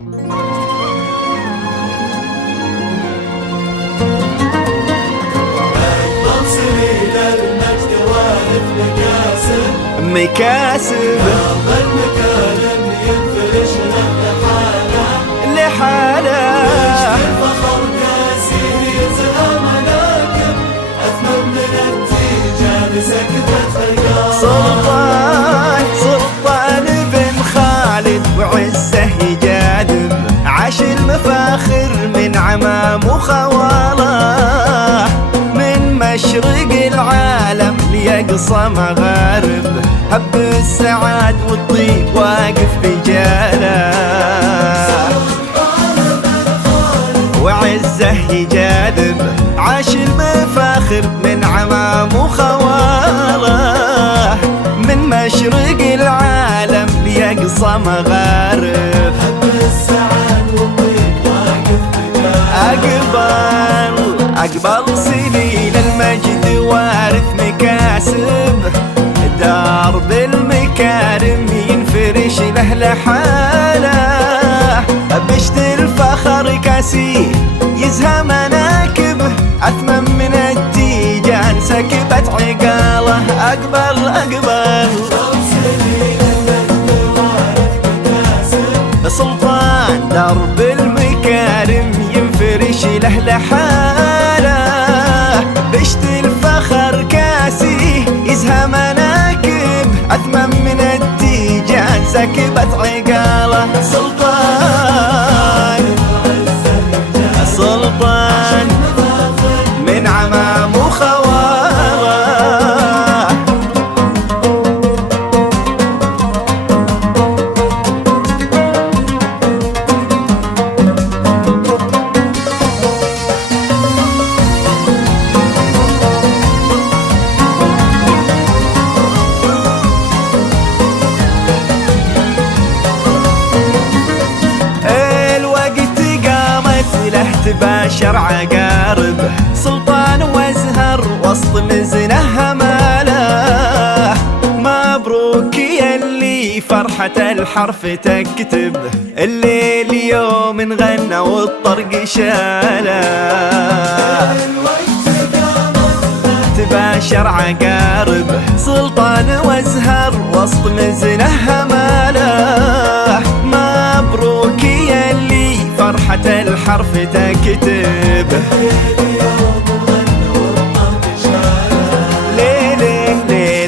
مكاسب المكارم ينفرش لحاله الفخر كاسي يزهى مناكب أثمن من التيجان سكتت سلطان بن خالد وعزه يجاذب عاش المفاخر من عمام وخواله من مشرق العالم ليقصى مغارب هب السعاد والطيب واقف بجاله وعزه يجاذب عاش المفاخر من عمام وخواله من مشرق العالم ليقصى مغارب هب السعاد والطيب واقف بجاله أقبل سليل المجد وارث مكاسب درب المكارم ينفرش له لحاله بشت الفخر كاسي يزهى مناكب أثمن من التيجان سكبت عقاله أقبل سلطان درب المكارم ينفرش له لحاله بشت الفخر كاسي يزهى مناكب أثمن من التيجان سكبت عقاله سلطان من عمام وخواله تباشر عقارب سلطان وازهر وسط مزنه هماله مبروك يلي فرحة الحرف تكتب الليل يوم غنى والطرق شاله تباشر عقارب سلطان وازهر وسط مزنه هماله مبروك يلي فرحة الحرف تكتب ليل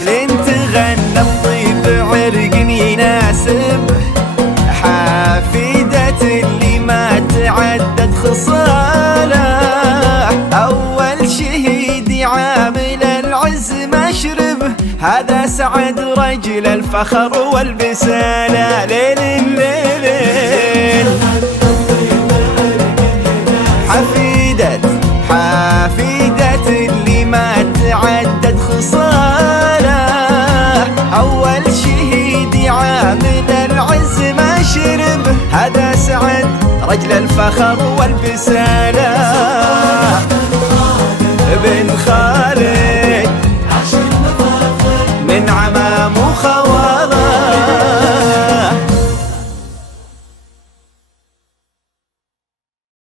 انت غنى الطيب عرق يناسب حفيدة اللي ما تعدد خصاله أول شهيد عامل العز مشرب هذا سعد رجل الفخر والبسالة ليل حفيدة اللي ما تعدد خصاله أول شهيد عامل العز ما شرب هذا سعد رجل الفخر والبسالة